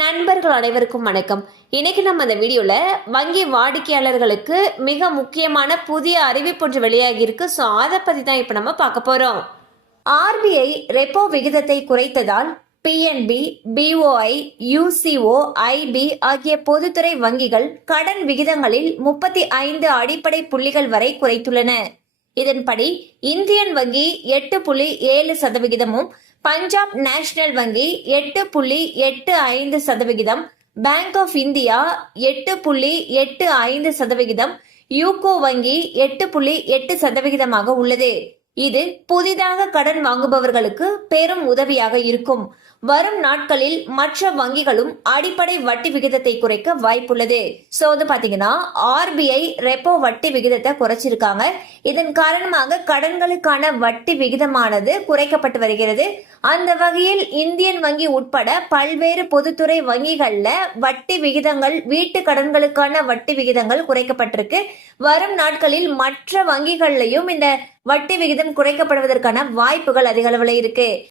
நண்பர்கள் அனைவருக்கும் வணக்கம். இன்னைக்கு நம்ம இந்த வீடியோல வங்கி வாடிக்கையாளர்களுக்கு மிக முக்கியமான புதிய அறிவிப்பு ஒன்று வெளியாகி இருக்கு. ஸோ அதை பத்தி தான் இப்ப நம்ம பார்க்க போறோம். ஆர்பிஐ ரெப்போ விகிதத்தை குறைத்ததால் பிஎன்பி, பிஓஐ, யூசிஓ, ஐபி ஆகிய பொதுத்துறை வங்கிகள் கடன் விகிதங்களில் 35 அடிப்படை புள்ளிகள் வரை குறைத்துள்ளன. இதன்படி இந்தியன் வங்கி 8.7%, பஞ்சாப் நேஷனல் வங்கி 8.85%, பேங்க் ஆஃப் இந்தியா 8.85%, யூகோ வங்கி 8.8% உள்ளது. இது புதிதாக கடன் வாங்குபவர்களுக்கு பெரும் உதவியாக இருக்கும். வரும் நாட்களில் மற்ற வங்கிகளும் அடிப்படை வட்டி விகிதத்தை குறைக்க வாய்ப்புள்ளது. சோ வந்து பாத்தீங்கன்னா ஆர்பிஐ ரெப்போ வட்டி விகிதத்தை குறைச்சிருக்காங்க. இதன் காரணமாக கடன்களுக்கான வட்டி விகிதமானது குறைக்கப்பட்டு வருகிறது. அந்த வகையில் இந்தியன் வங்கி உட்பட பல்வேறு பொதுத்துறை வங்கிகள்ல வட்டி விகிதங்கள், வீட்டு கடன்களுக்கான வட்டி விகிதங்கள் குறைக்கப்பட்டிருக்கு. வரும் நாட்களில் மற்ற வங்கிகள்லையும் இந்த வட்டி விகிதம் குறைக்கப்படுவதற்கான வாய்ப்புகள் அதிக அளவில் இருக்கு.